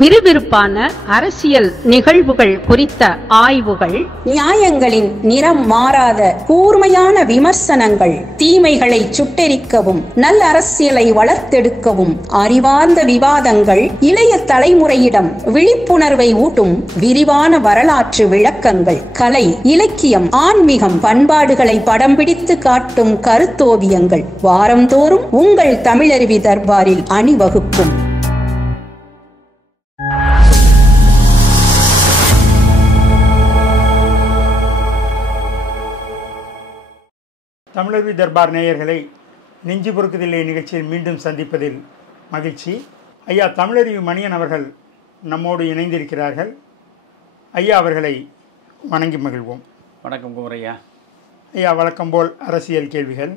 விறுவிறுப்பான அரசியல் நிகழ்வுகள் குறித்த ஆய்வுகள், நியாயங்களின் நிறம் மாறாத கூர்மையான விமர்சனங்கள், தீமைகளை சுட்டெரிக்கவும் நல்ல அரசியலை வளர்த்தெடுக்கவும் அறிவார்ந்த விவாதங்கள், இளைய தலைமுறையிடம் விழிப்புணர்வை ஊட்டும் விரிவான வரலாற்று விளக்கங்கள், கலை, இலக்கியம், ஆன்மீகம், பண்பாடுகளை படம் பிடித்து காட்டும் கருத்தோவியங்கள் வாரந்தோறும் உங்கள் தமிழருவி தர்பாரில் அணிவகுக்கும். தமிழருவி தர்பார் நேயர்களை நெஞ்சு பொறுக்குதில்லை நிகழ்ச்சியில் மீண்டும் சந்திப்பதில் மகிழ்ச்சி. ஐயா தமிழருவி மணியன் அவர்கள் நம்மோடு இணைந்திருக்கிறார்கள். ஐயா அவர்களை வணங்கி மகிழ்வோம். வணக்கம் குமரையா. ஐயா வழக்கம் போல் அரசியல் கேள்விகள்.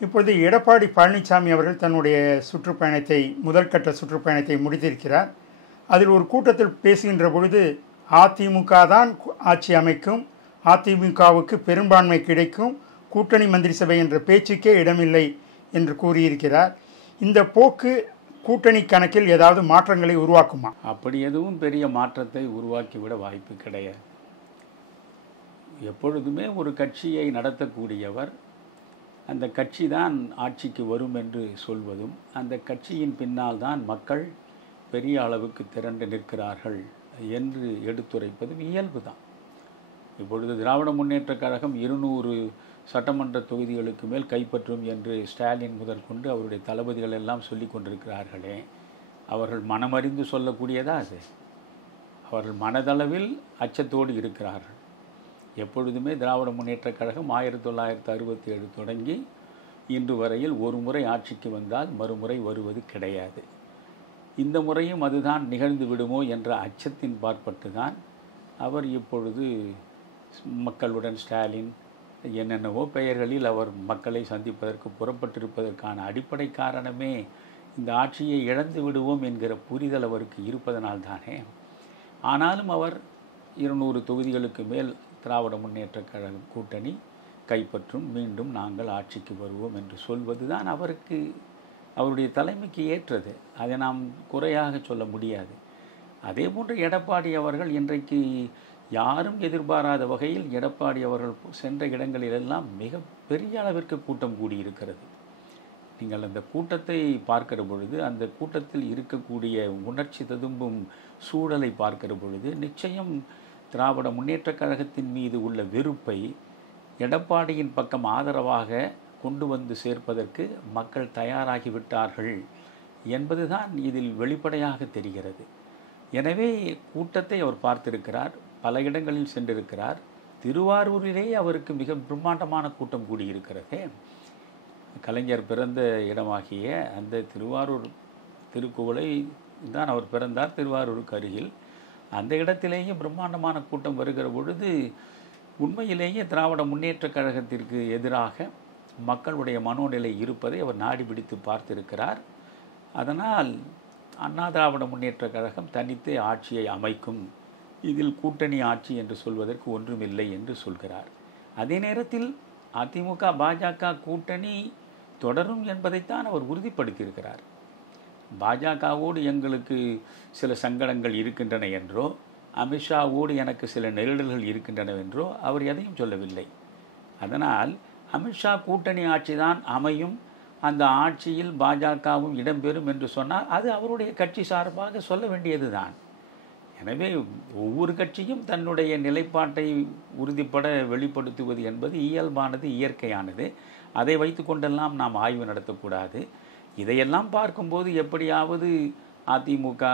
இப்பொழுது எடப்பாடி பழனிசாமி அவர்கள் தன்னுடைய சுற்றுப்பயணத்தை முதல்கட்ட சுற்றுப்பயணத்தை முடித்திருக்கிறார். அதில் ஒரு கூட்டத்தில் பேசுகின்ற பொழுது அதிமுக தான் ஆட்சி அமைக்கும், அதிமுகவுக்கு பெரும்பான்மை கிடைக்கும், கூட்டணி மந்திரி சபை என்ற பேச்சுக்கே இடமில்லை என்று கூறியிருக்கிறார். இந்த போக்கு கூட்டணி கணக்கில் ஏதாவது மாற்றங்களை உருவாக்குமா? அப்படி எதுவும் பெரிய மாற்றத்தை உருவாக்கிவிட வாய்ப்பு கிடையாது. எப்பொழுதுமே ஒரு கட்சியை நடத்தக்கூடியவர் அந்த கட்சி தான் ஆட்சிக்கு வரும் என்று சொல்வதும், அந்த கட்சியின் பின்னால் தான் மக்கள் பெரிய அளவுக்கு திரண்டு நிற்கிறார்கள் என்று எடுத்துரைப்பதும் இயல்பு தான். இப்பொழுது திராவிட முன்னேற்றக் கழகம் 200 சட்டமன்ற தொகுதிகளுக்கு மேல் கைப்பற்றும் என்று ஸ்டாலின் முதற்கொண்டு அவருடைய தளபதிகள் எல்லாம் சொல்லி கொண்டிருக்கிறார்களே, அவர்கள் மனமறிந்து சொல்லக்கூடியதா அது? அவர்கள் மனதளவில் அச்சத்தோடு இருக்கிறார்கள். எப்பொழுதுமே திராவிட முன்னேற்றக் கழகம் 1967 தொடங்கி இன்று வரையில் ஒரு முறை ஆட்சிக்கு வந்தால் மறுமுறை வருவது கிடையாது. இந்த முறையும் அதுதான் நிகழ்ந்து விடுமோ என்ற அச்சத்தின் பாற்பட்டு தான் அவர் இப்பொழுது மக்களுடன் ஸ்டாலின் என்னென்னவோ பெயர்களில் அவர் மக்களை சந்திப்பதற்கு புறப்பட்டிருப்பதற்கான அடிப்படை காரணமே இந்த ஆட்சியை இழந்து விடுவோம் என்கிற புரிதல் அவருக்கு இருப்பதனால்தானே. ஆனாலும் அவர் 200 தொகுதிகளுக்கு மேல் திராவிட முன்னேற்றக் கழகம் கூட்டணி கைப்பற்றும், மீண்டும் நாங்கள் ஆட்சிக்கு வருவோம் என்று சொல்வது தான் அவருக்கு அவருடைய தலைமைக்கு ஏற்றது. அதை நாம் குறையாக சொல்ல முடியாது. அதே போன்று எடப்பாடி அவர்கள் இன்றைக்கு யாரும் எதிர்பாராத வகையில் எடப்பாடி அவர்கள் சென்ற இடங்களிலெல்லாம் மிக பெரிய அளவிற்கு கூட்டம் கூடியிருக்கிறது. நீங்கள் அந்த கூட்டத்தை பார்க்கிற பொழுது, அந்த கூட்டத்தில் இருக்கக்கூடிய உணர்ச்சி ததும்பும் சூழலை பார்க்கிற பொழுது நிச்சயம் திராவிட முன்னேற்றக் கழகத்தின் மீது உள்ள வெறுப்பை எடப்பாடியின் பக்கம் ஆதரவாக கொண்டு வந்து சேர்ப்பதற்கு மக்கள் தயாராகிவிட்டார்கள் என்பதுதான் இதில் வெளிப்படையாக தெரிகிறது. எனவே கூட்டத்தை அவர் பார்த்திருக்கிறார், பல இடங்களில் சென்றிருக்கிறார். திருவாரூரிலே அவருக்கு மிக பிரம்மாண்டமான கூட்டம் கூடியிருக்கிறதே. கலைஞர் பிறந்த இடமாகிய அந்த திருவாரூர் திருக்குவளை தான் அவர் பிறந்தார், திருவாரூருக்கு அருகில். அந்த இடத்திலேயே பிரம்மாண்டமான கூட்டம் வருகிற பொழுது உண்மையிலேயே திராவிட முன்னேற்றக் கழகத்திற்கு எதிராக மக்களுடைய மனோநிலை இருப்பதை அவர் நாடி பிடித்து பார்த்திருக்கிறார். அதனால் அண்ணா திராவிட முன்னேற்றக் கழகம் தனித்து ஆட்சியை அமைக்கும், இதில் கூட்டணி ஆட்சி என்று சொல்வதற்கு ஒன்றுமில்லை என்று சொல்கிறார். அதே நேரத்தில் அதிமுக பாஜக கூட்டணி தொடரும் என்பதைத்தான் அவர் உறுதிப்படுத்தியிருக்கிறார். பாஜகவோடு எங்களுக்கு சில சங்கடங்கள் இருக்கின்றன என்றோ, அமித்ஷாவோடு எனக்கு சில நெருடல்கள் இருக்கின்றன என்றோ அவர் எதையும் சொல்லவில்லை. அதனால் அமித்ஷா கூட்டணி ஆட்சி தான் அமையும், அந்த ஆட்சியில் பாஜகவும் இடம்பெறும் என்று சொன்னால் அது அவருடைய கட்சி சார்பாக சொல்ல வேண்டியது தான். எனவே ஒவ்வொரு கட்சியும் தன்னுடைய நிலைப்பாட்டை உறுதிப்பட வெளிப்படுத்துவது என்பது இயல்பானது, இயற்கையானது. அதை வைத்து கொண்டெல்லாம் நாம் ஆய்வு நடத்தக்கூடாது. இதையெல்லாம் பார்க்கும்போது எப்படியாவது அதிமுக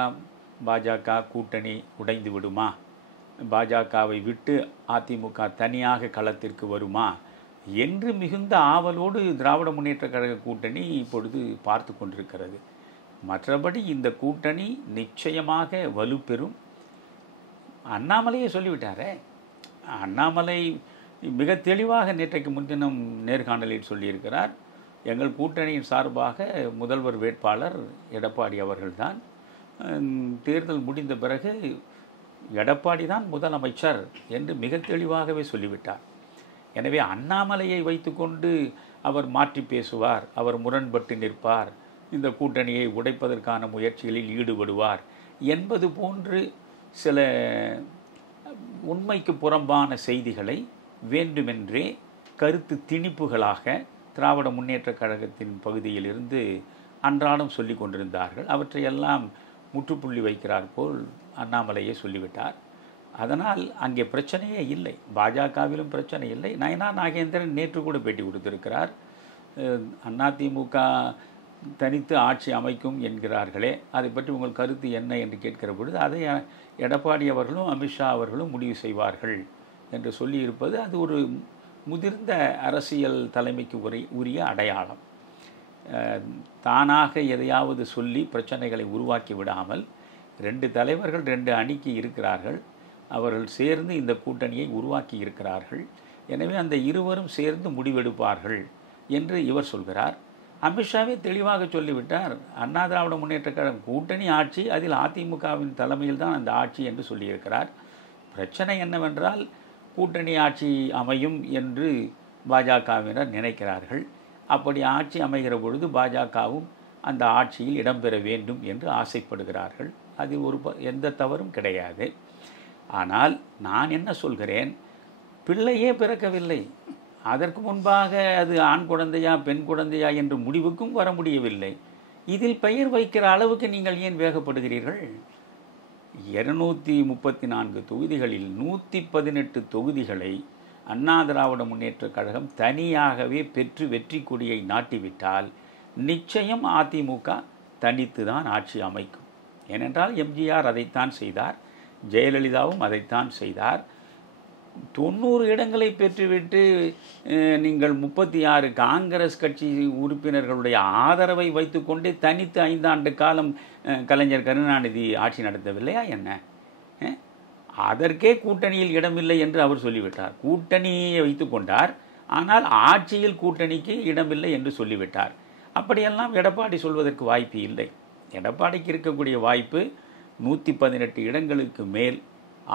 பாஜக கூட்டணி உடைந்து விடுமா, பாஜகவை விட்டு அதிமுக தனியாக களத்திற்கு வருமா என்று மிகுந்த ஆவலோடு திராவிட முன்னேற்றக் கழக கூட்டணி இப்பொழுது பார்த்து கொண்டிருக்கிறது. மற்றபடி இந்த கூட்டணி நிச்சயமாக வலுப்பெறும். அண்ணாமலையே சொல்லிவிட்டாரே. அண்ணாமலை மிக தெளிவாக நேற்றைக்கு முன்தினம் நேர்காணலில் சொல்லியிருக்கிறார், எங்கள் கூட்டணியின் சார்பாக முதல்வர் வேட்பாளர் எடப்பாடி அவர்கள்தான், தேர்தல் முடிந்த பிறகு எடப்பாடி தான் முதலமைச்சர் என்று மிக தெளிவாகவே சொல்லிவிட்டார். எனவே அண்ணாமலையை வைத்துக்கொண்டு அவர் மாற்றி பேசுவார், அவர் முரண்பட்டு நிற்பார், இந்த கூட்டணியை உடைப்பதற்கான முயற்சிகளில் ஈடுபடுவார் என்பது போன்று சில உண்மைக்கு புறம்பான செய்திகளை வேண்டுமென்றே கருத்து திணிப்புகளாக திராவிட முன்னேற்றக் கழகத்தின் பகுதியிலிருந்து அன்றாடம் சொல்லி கொண்டிருந்தார்கள். அவற்றையெல்லாம் முற்றுப்புள்ளி வைக்கிறார் போல் அண்ணாமலையே சொல்லிவிட்டார். அதனால் அங்கே பிரச்சனையே இல்லை, பாஜகவிலும் பிரச்சனை இல்லை. நயனா நாகேந்திரன் நேற்று கூட பேட்டி கொடுத்திருக்கிறார். அதிமுக தனித்து ஆட்சி அமைக்கும் என்கிறார்களே, அதை பற்றி உங்கள் கருத்து என்ன என்று கேட்கிற பொழுது அதை எடப்பாடி அவர்களும் அமித்ஷா அவர்களும் முடிவு செய்வார்கள் என்று சொல்லியிருப்பது அது ஒரு முதிர்ந்த அரசியல் தலைமைக்கு உரிய அடையாளம். தானாக எதையாவது சொல்லி பிரச்சனைகளை உருவாக்கி விடாமல் 2 தலைவர்கள் 2 அணிக்கு இருக்கிறார்கள், அவர்கள் சேர்ந்து இந்த கூட்டணியை உருவாக்கி இருக்கிறார்கள். எனவே அந்த இருவரும் சேர்ந்து முடிவெடுப்பார்கள் என்று இவர் சொல்கிறார். அமித்ஷாவே தெளிவாக சொல்லிவிட்டார், அண்ணா திராவிட முன்னேற்றக் கழகம் கூட்டணி ஆட்சி, அதில் அதிமுகவின் தலைமையில் தான் அந்த ஆட்சி என்று சொல்லியிருக்கிறார். பிரச்சனை என்னவென்றால் கூட்டணி ஆட்சி அமையும் என்று பாஜகவினர் நினைக்கிறார்கள். அப்படி ஆட்சி அமைகிற பொழுது பாஜகவும் அந்த ஆட்சியில் இடம்பெற வேண்டும் என்று ஆசைப்படுகிறார்கள். அதில் எந்த தவறும் கிடையாது. ஆனால் நான் என்ன சொல்கிறேன், பிள்ளையே பிறக்கவில்லை, அதற்கு முன்பாக அது ஆண் குழந்தையா பெண் குழந்தையா என்ற முடிவுக்கும் வர முடியவில்லை. இதில் பெயர் வைக்கிற அளவுக்கு நீங்கள் ஏன் வேகப்படுகிறீர்கள்? 234 தொகுதிகளில் 118 தொகுதிகளை அண்ணா திராவிட முன்னேற்றக் கழகம் தனியாகவே பெற்று வெற்றி கொடியை நாட்டிவிட்டால் நிச்சயம் அதிமுக தனித்து தான் ஆட்சி அமைக்கும். ஏனென்றால் எம்ஜிஆர் அதைத்தான் செய்தார், ஜெயலலிதாவும் அதைத்தான் செய்தார். 90 இடங்களை பெற்றுவிட்டு நீங்கள் 36 காங்கிரஸ் கட்சி உறுப்பினர்களுடைய ஆதரவை வைத்துக்கொண்டே தனித்து 5 ஆண்டு காலம் கலைஞர் கருணாநிதி ஆட்சி நடத்தவில்லையா என்ன? அதற்கே கூட்டணியில் இடமில்லை என்று அவர் சொல்லிவிட்டார். கூட்டணியை வைத்து கொண்டார், ஆனால் ஆட்சியில் கூட்டணிக்கு இடமில்லை என்று சொல்லிவிட்டார். அப்படியெல்லாம் எடப்பாடி சொல்வதற்கு வாய்ப்பு இல்லை. எடப்பாடிக்கு இருக்கக்கூடிய வாய்ப்பு 118 இடங்களுக்கு மேல்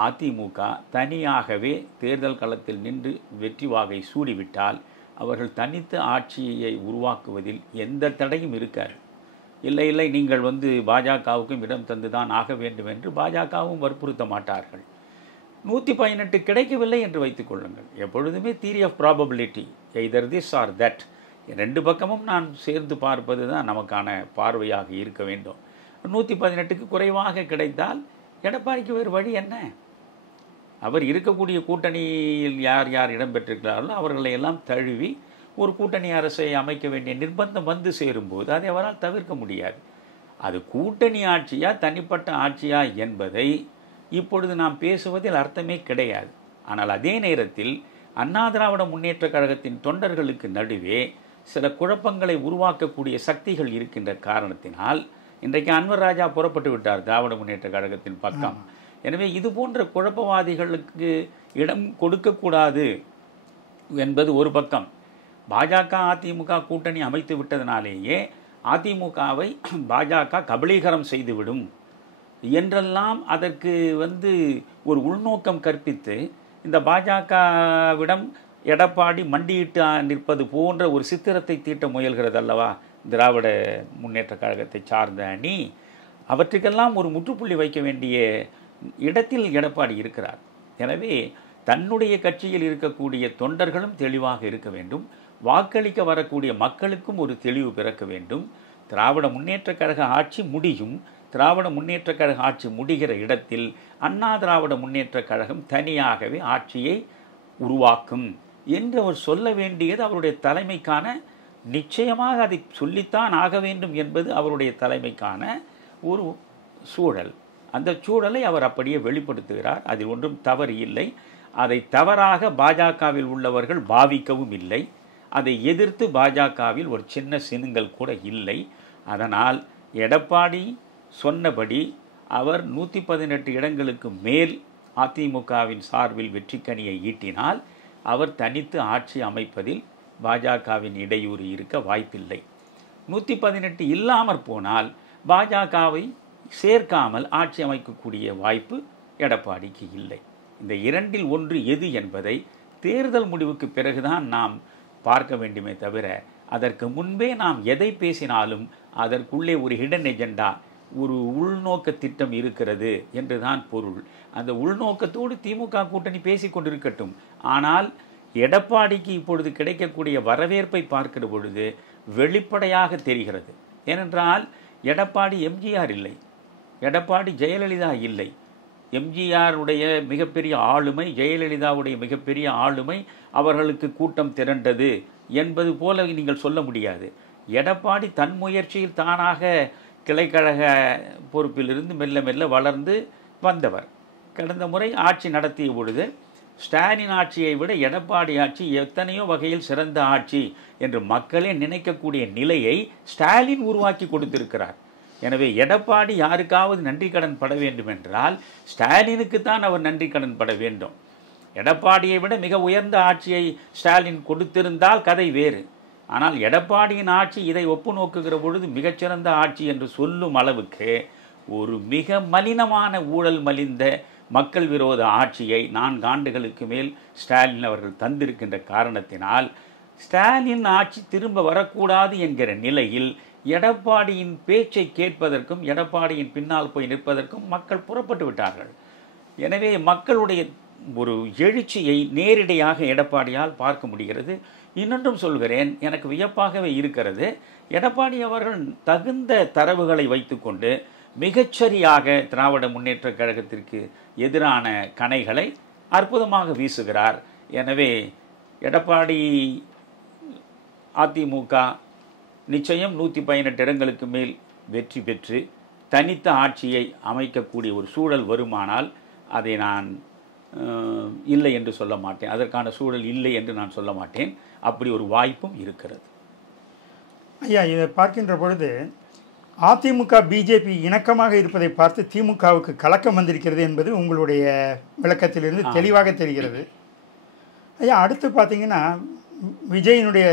அதிமுக தனியாகவே தேர்தல் களத்தில் நின்று வெற்றி வாகை சூடிவிட்டால் அவர்கள் தனித்து ஆட்சியை உருவாக்குவதில் எந்த தடையும் இருக்காது. இல்லை நீங்கள் பாஜகவுக்கும் இடம் தந்துதான் ஆக வேண்டும் என்று பாஜகவும் வற்புறுத்த மாட்டார்கள். 118 கிடைக்கவில்லை என்று வைத்துக் கொள்ளுங்கள். எப்பொழுதுமே theory of probability, either this or that, 2 பக்கமும் நான் சேர்ந்து பார்ப்பது தான் நமக்கான பார்வையாக இருக்க வேண்டும். 118க்கு குறைவாக கிடைத்தால் எடப்பாடிக்கு வேறு வழி என்ன? அவர் இருக்கக்கூடிய கூட்டணியில் யார் யார் இடம்பெற்றிருக்கிறார்களோ அவர்களை எல்லாம் தழுவி ஒரு கூட்டணி அரசை அமைக்க வேண்டிய நிர்பந்தம் வந்து சேரும்போது அதை அவரால் தவிர்க்க முடியாது. அது கூட்டணி ஆட்சியா தனிப்பட்ட ஆட்சியா என்பதை இப்பொழுது நாம் பேசுவதில் அர்த்தமே கிடையாது. ஆனால் அதே நேரத்தில் அண்ணா திராவிட முன்னேற்றக் கழகத்தின் தொண்டர்களுக்கு நடுவே சில குழப்பங்களை உருவாக்கக்கூடிய சக்திகள் இருக்கின்ற காரணத்தினால் இன்றைக்கு அன்வர் ராஜா புறப்பட்டு விட்டார் திராவிட முன்னேற்றக் கழகத்தின் பக்கம். எனவே இது போன்ற குழப்பவாதிகளுக்கு இடம் கொடுக்கக்கூடாது என்பது ஒரு பக்கம். பாஜக அதிமுக கூட்டணி அமைத்து விட்டதனாலேயே அதிமுகவை பாஜக கபலீகரம் செய்துவிடும் என்றெல்லாம் அதற்கு ஒரு உள்நோக்கம் கற்பித்து இந்த பாஜகவிடம் எடப்பாடி மண்டியிட்டு நிற்பது போன்ற ஒரு சித்திரத்தை தீட்ட முயல்கிறது அல்லவா திராவிட முன்னேற்ற கழகத்தை சார்ந்த அணி. அவற்றுக்கெல்லாம் ஒரு முற்றுப்புள்ளி வைக்க வேண்டிய இடத்தில் எடப்பாடி இருக்கிறார். எனவே தன்னுடைய கட்சியில் இருக்கக்கூடிய தொண்டர்களும் தெளிவாக இருக்க வேண்டும், வாக்களிக்க வரக்கூடிய மக்களுக்கும் ஒரு தெளிவு பிறக்க வேண்டும். திராவிட முன்னேற்றக் கழக ஆட்சி முடியும், திராவிட முன்னேற்றக் கழக ஆட்சி முடிகிற இடத்தில் அண்ணா திராவிட முன்னேற்றக் கழகம் தனியாகவே ஆட்சியை உருவாக்கும் என்று அவர் சொல்ல வேண்டியது அவருடைய தலைமைக்கான, நிச்சயமாக அதை சொல்லித்தான் ஆக வேண்டும் என்பது அவருடைய தலைமைக்கான ஒரு சூழல். அந்த சூழலை அவர் அப்படியே வெளிப்படுத்துகிறார். அதில் ஒன்றும் தவறு இல்லை. அதை தவறாக பாஜகவில் உள்ளவர்கள் பாவிக்கவும் இல்லை. அதை எதிர்த்து பாஜகவில் ஒரு சின்ன சினுங்கள் கூட இல்லை. அதனால் எடப்பாடி சொன்னபடி அவர் 118 இடங்களுக்கு மேல் அதிமுகவின் சார்பில் வெற்றிக்கனியை ஈட்டினால் அவர் தனித்து ஆட்சி அமைப்பதில் பாஜகவின் இடையூறு இருக்க வாய்ப்பில்லை. 118 இல்லாமற் போனால் பாஜகவை சேர்க்காமல் ஆட்சி அமைக்கக்கூடிய வாய்ப்பு எடப்பாடிக்கு இல்லை. இந்த இரண்டில் ஒன்று எது என்பதை தேர்தல் முடிவுக்கு பிறகுதான் நாம் பார்க்க வேண்டுமே தவிர அதற்கு முன்பே நாம் எதை பேசினாலும் அதற்குள்ளே ஒரு ஹிடன் எஜெண்டா, ஒரு உள்நோக்க திட்டம் இருக்கிறது என்றுதான் பொருள். அந்த உள்நோக்கத்தோடு திமுக கூட்டணி பேசிக் கொண்டிருக்கட்டும். ஆனால் எடப்பாடிக்கு இப்பொழுது கிடைக்கக்கூடிய வரவேற்பை பார்க்கிற பொழுது வெளிப்படையாக தெரிகிறது. ஏனென்றால் எடப்பாடி எம்ஜிஆர் இல்லை, எடப்பாடி ஜெயலலிதா இல்லை. எம்ஜிஆருடைய மிகப்பெரிய ஆளுமை, ஜெயலலிதாவுடைய மிகப்பெரிய ஆளுமை, அவர்களுக்கு கூட்டம் திரண்டது என்பது போல நீங்கள் சொல்ல முடியாது. எடப்பாடி தன் முயற்சியில் தானாக கிளைக்கழக பொறுப்பிலிருந்து மெல்ல மெல்ல வளர்ந்து வந்தவர். கடந்த முறை ஆட்சி நடத்திய பொழுது ஸ்டாலின் ஆட்சியை விட எடப்பாடி ஆட்சி எத்தனையோ வகையில் சிறந்த ஆட்சி என்று மக்களே நினைக்கக்கூடிய நிலையை ஸ்டாலின் உருவாக்கி கொடுத்திருக்கிறார். எனவே எடப்பாடி யாருக்காவது நன்றி கடன் பட வேண்டும் என்றால் ஸ்டாலினுக்குத்தான் அவர் நன்றி கடன் பட வேண்டும். எடப்பாடியை விட மிக உயர்ந்த ஆட்சியை ஸ்டாலின் கொடுத்திருந்தால் கதை வேறு. ஆனால் எடப்பாடியின் ஆட்சி இதை ஒப்பு நோக்குகிற பொழுது மிகச்சிறந்த ஆட்சி என்று சொல்லும் அளவுக்கு ஒரு மிக மலினமான ஊழல் மலிந்த மக்கள் விரோத ஆட்சியை 4 ஆண்டுகளுக்கு மேல் ஸ்டாலின் அவர்கள் தந்திருக்கின்ற காரணத்தினால் ஸ்டாலின் ஆட்சி திரும்ப வரக்கூடாது என்கிற நிலையில் எடப்பாடியின் பேச்சை கேட்பதற்கும் எடப்பாடியின் பின்னால் போய் நிற்பதற்கும் மக்கள் புறப்பட்டு விட்டார்கள். எனவே மக்களுடைய ஒரு எழுச்சியை நேரடியாக எடப்பாடியால் பார்க்க முடிகிறது. இன்னொன்றும் சொல்கிறேன், எனக்கு வியப்பாகவே இருக்கிறது. எடப்பாடி அவர்கள் தகுந்த தரவுகளை வைத்துக்கொண்டு மிகச்சரியாக திராவிட முன்னேற்ற கழகத்திற்கு எதிரான கணைகளை அற்புதமாக வீசுகிறார். எனவே எடப்பாடி அதிமுக நிச்சயம் 118 இடங்களுக்கு மேல் வெற்றி பெற்று தனித்த ஆட்சியை அமைக்கக்கூடிய ஒரு சூழல் வருமானால் அதை நான் இல்லை என்று சொல்ல மாட்டேன். அதற்கான சூழல் இல்லை என்று நான் சொல்ல மாட்டேன். அப்படி ஒரு வாய்ப்பும் இருக்கிறது. ஐயா, இதை பார்க்கின்ற பொழுது அதிமுக பிஜேபி இணக்கமாக இருப்பதை பார்த்து திமுகவுக்கு கலக்கம் வந்திருக்கிறது என்பது உங்களுடைய விளக்கத்திலிருந்து தெளிவாக தெரிகிறது. ஐயா, அடுத்து பார்த்தீங்கன்னா விஜயினுடைய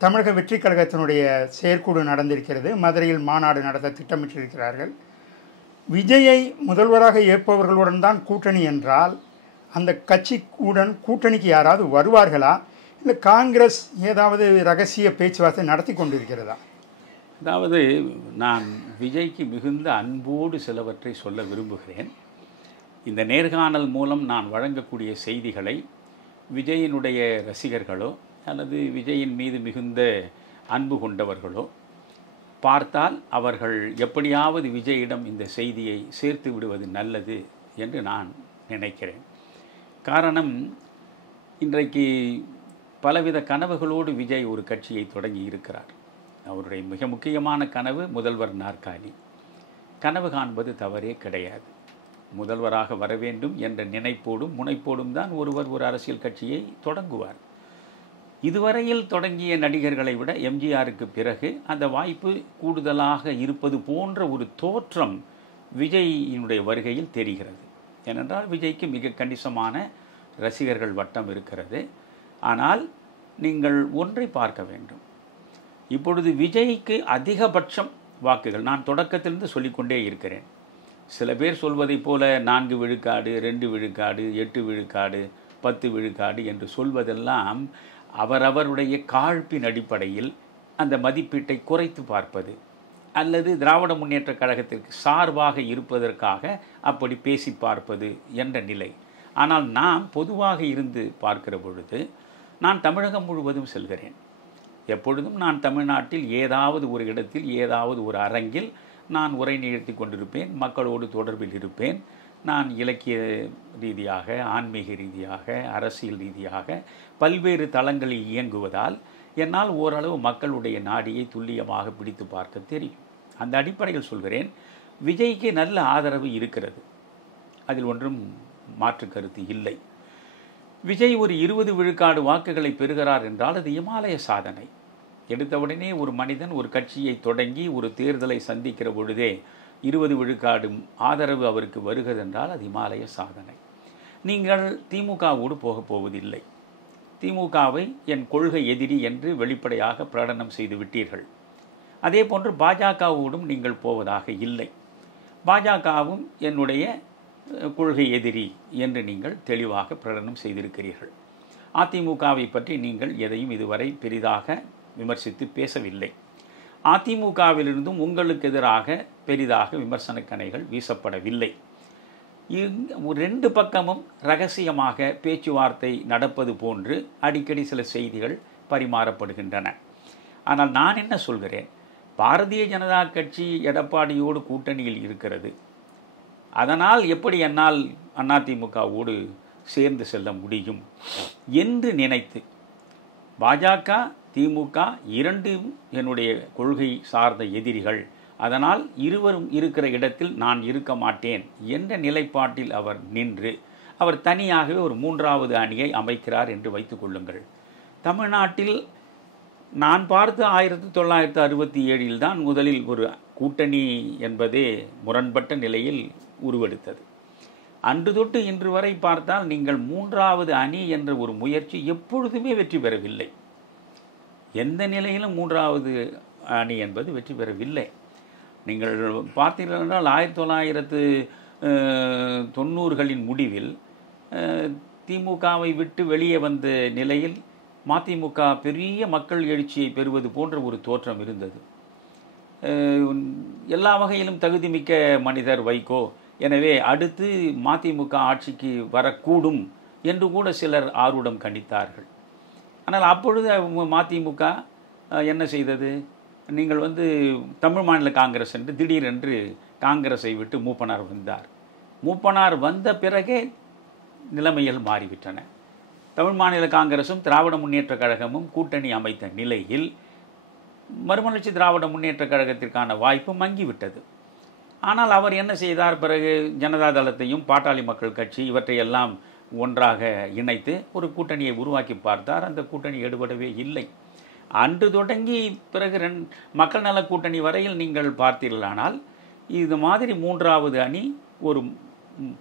தமிழக வெற்றி கழகத்தினுடைய செயற்குழு நடந்திருக்கிறது. மதுரையில் மாநாடு நடத்த திட்டமிட்டிருக்கிறார்கள். விஜயை முதல்வராக ஏற்பவர்களுடன் தான் கூட்டணி என்றால் அந்த கட்சிக்குடன் கூட்டணிக்கு யாராவது வருவார்களா, இல்லை காங்கிரஸ் ஏதாவது ரகசிய பேச்சுவார்த்தை நடத்தி கொண்டிருக்கிறதா? அதாவது நான் விஜய்க்கு மிகுந்த அன்போடு சிலவற்றை சொல்ல விரும்புகிறேன். இந்த நேர்காணல் மூலம் நான் வழங்கக்கூடிய செய்திகளை விஜயினுடைய ரசிகர்களோ அல்லது விஜயின் மீது மிகுந்த அன்பு கொண்டவர்களோ பார்த்தால் அவர்கள் எப்படியாவது விஜயிடம் இந்த செய்தியை சேர்த்து விடுவது நல்லது என்று நான் நினைக்கிறேன். காரணம், இன்றைக்கு பலவித கனவுகளோடு விஜய் ஒரு கட்சியை தொடங்கி இருக்கிறார். அவருடைய மிக முக்கியமான கனவு முதல்வர் நாற்காலி. கனவு காண்பது தவறே கிடையாது. முதல்வராக வர வேண்டும் என்ற நினைப்போடும் முனைப்போடும் தான் ஒருவர் ஒரு அரசியல் கட்சியை தொடங்குவார். இதுவரையில் தொடங்கிய நடிகர்களை விட எம்ஜிஆருக்கு பிறகு அந்த வாய்ப்பு கூடுதலாக இருப்பது போன்ற ஒரு தோற்றம் விஜயினுடைய வருகையில் தெரிகிறது. ஏனென்றால் விஜய்க்கு மிக கணிசமான ரசிகர்கள் வட்டம் இருக்கிறது. ஆனால் நீங்கள் ஒன்றை பார்க்க வேண்டும். இப்பொழுது விஜய்க்கு அதிகபட்சம் வாக்குகள் நான் தொடக்கத்திலிருந்து சொல்லிக்கொண்டே இருக்கிறேன். சில பேர் சொல்வதைப் போல 4 விழுக்காடு, 2 விழுக்காடு, 8 விழுக்காடு, 10 விழுக்காடு என்று சொல்வதெல்லாம் அவரவருடைய காழ்ப்பின் அடிப்படையில் அந்த மதிப்பீட்டை குறைத்து பார்ப்பது அல்லது திராவிட முன்னேற்ற கழகத்திற்கு சார்பாக இருப்பதற்காக அப்படி பேசி பார்ப்பது என்ற நிலை. ஆனால் நான் பொதுவாக இருந்து பார்க்கிற பொழுது நான் தமிழகம் முழுவதும் செல்கிறேன். எப்பொழுதும் நான் தமிழ்நாட்டில் ஏதாவது ஒரு இடத்தில் ஏதாவது ஒரு அரங்கில் நான் உரை நிகழ்த்தி கொண்டிருப்பேன், மக்களோடு தொடர்பில் இருப்பேன். நான் இலக்கிய ரீதியாக, ஆன்மீக ரீதியாக, அரசியல் ரீதியாக பல்வேறு தளங்களில் இயங்குவதால் என்னால் ஓரளவு மக்களுடைய நாடியை துல்லியமாக பிடித்து பார்க்க தெரியும். அந்த அடிப்படையில் சொல்கிறேன், விஜய்க்கு நல்ல ஆதரவு இருக்கிறது, அதில் ஒன்றும் மாற்று கருத்து இல்லை. விஜய் ஒரு 20 விழுக்காடு வாக்குகளை பெறுகிறார் என்றால் அது இமாலய சாதனை. எடுத்தவுடனே ஒரு மனிதன் ஒரு கட்சியை தொடங்கி ஒரு தேர்தலை சந்திக்கிற பொழுதே 20 விழுக்காடு ஆதரவு அவருக்கு வருகிறதென்றால் அது இமாலய சாதனை. நீங்கள் திமுகவோடு போகப் போவதில்லை. திமுகவை என் கொள்கை எதிரி என்று வெளிப்படையாக பிரகடனம் செய்து விட்டீர்கள். அதே போன்று பாஜகவோடும் நீங்கள் போவதாக இல்லை. பாஜகவும் என்னுடைய கொள்கை எதிரி என்று நீங்கள் தெளிவாக பிரகடனம் செய்திருக்கிறீர்கள். அதிமுகவை பற்றி நீங்கள் எதையும் இதுவரை பெரிதாக விமர்சித்து பேசவில்லை. அதிமுகவிலிருந்தும் உங்களுக்கு எதிராக பெரிதாக விமர்சன கணைகள் வீசப்படவில்லை. ரெண்டு பக்கமும் ரகசியமாக பேச்சுவார்த்தை நடப்பது போன்று அடிக்கடி சில செய்திகள் பரிமாறப்படுகின்றன. ஆனால் நான் என்ன சொல்கிறேன், பாரதிய ஜனதா கட்சி எடப்பாடியோடு கூட்டணியில் இருக்கிறது, அதனால் எப்படி என்னால் அதிமுகவோடு சேர்ந்து செல்ல முடியும் என்று நினைத்து, பாஜக திமுக இரண்டும் என்னுடைய கொள்கை சார்ந்த எதிரிகள், அதனால் இருவரும் இருக்கிற இடத்தில் நான் இருக்க மாட்டேன் என்ற நிலைப்பாட்டில் அவர் நின்று அவர் தனியாகவே ஒரு மூன்றாவது அணியை அமைக்கிறார் என்று வைத்துக் கொள்ளுங்கள். தமிழ்நாட்டில் நான் பார்த்து 1967 தான் முதலில் ஒரு கூட்டணி என்பதே முரண்பட்ட நிலையில் உருவெடுத்தது. அன்று தொட்டு இன்று வரை பார்த்தால் நீங்கள் மூன்றாவது அணி என்ற ஒரு முயற்சி எப்பொழுதுமே வெற்றி பெறவில்லை. எந்த நிலையிலும் மூன்றாவது அணி என்பது வெற்றி பெறவில்லை. நீங்கள் பார்த்தீர்கள் என்றால் 1990களின் முடிவில் திமுகவை விட்டு வெளியே வந்த நிலையில் மதிமுக பெரிய மக்கள் எழுச்சியை பெறுவது போன்ற ஒரு தோற்றம் இருந்தது. எல்லா வகையிலும் தகுதிமிக்க மனிதர் வைகோ, எனவே அடுத்து மதிமுக ஆட்சிக்கு வரக்கூடும் என்று கூட சிலர் ஆர்வம் கணித்தார்கள். ஆனால் அப்பொழுது மதிமுக என்ன செய்தது, நீங்கள் தமிழ் மாநில காங்கிரஸ் என்று திடீரென்று காங்கிரஸை விட்டு மூப்பனார் வந்தார். மூப்பனார் வந்த பிறகே நிலைமைகள் மாறிவிட்டன. தமிழ் மாநில காங்கிரசும் திராவிட முன்னேற்ற கழகமும் கூட்டணி அமைத்த நிலையில் மறுமலர்ச்சி திராவிட முன்னேற்ற கழகத்திற்கான வாய்ப்பு மங்கிவிட்டது. ஆனால் அவர் என்ன செய்தார், பிறகு ஜனதா தளத்தையும் பாட்டாளி மக்கள் கட்சி இவற்றையெல்லாம் ஒன்றாக இணைத்து ஒரு கூட்டணியை உருவாக்கி பார்த்தார். அந்த கூட்டணி எடுபடவே இல்லை. அன்று தொடங்கி பிறகு மக்கள் நல கூட்டணி வரையில் நீங்கள் பார்த்தீர்களானால் இது மாதிரி மூன்றாவது அணி ஒரு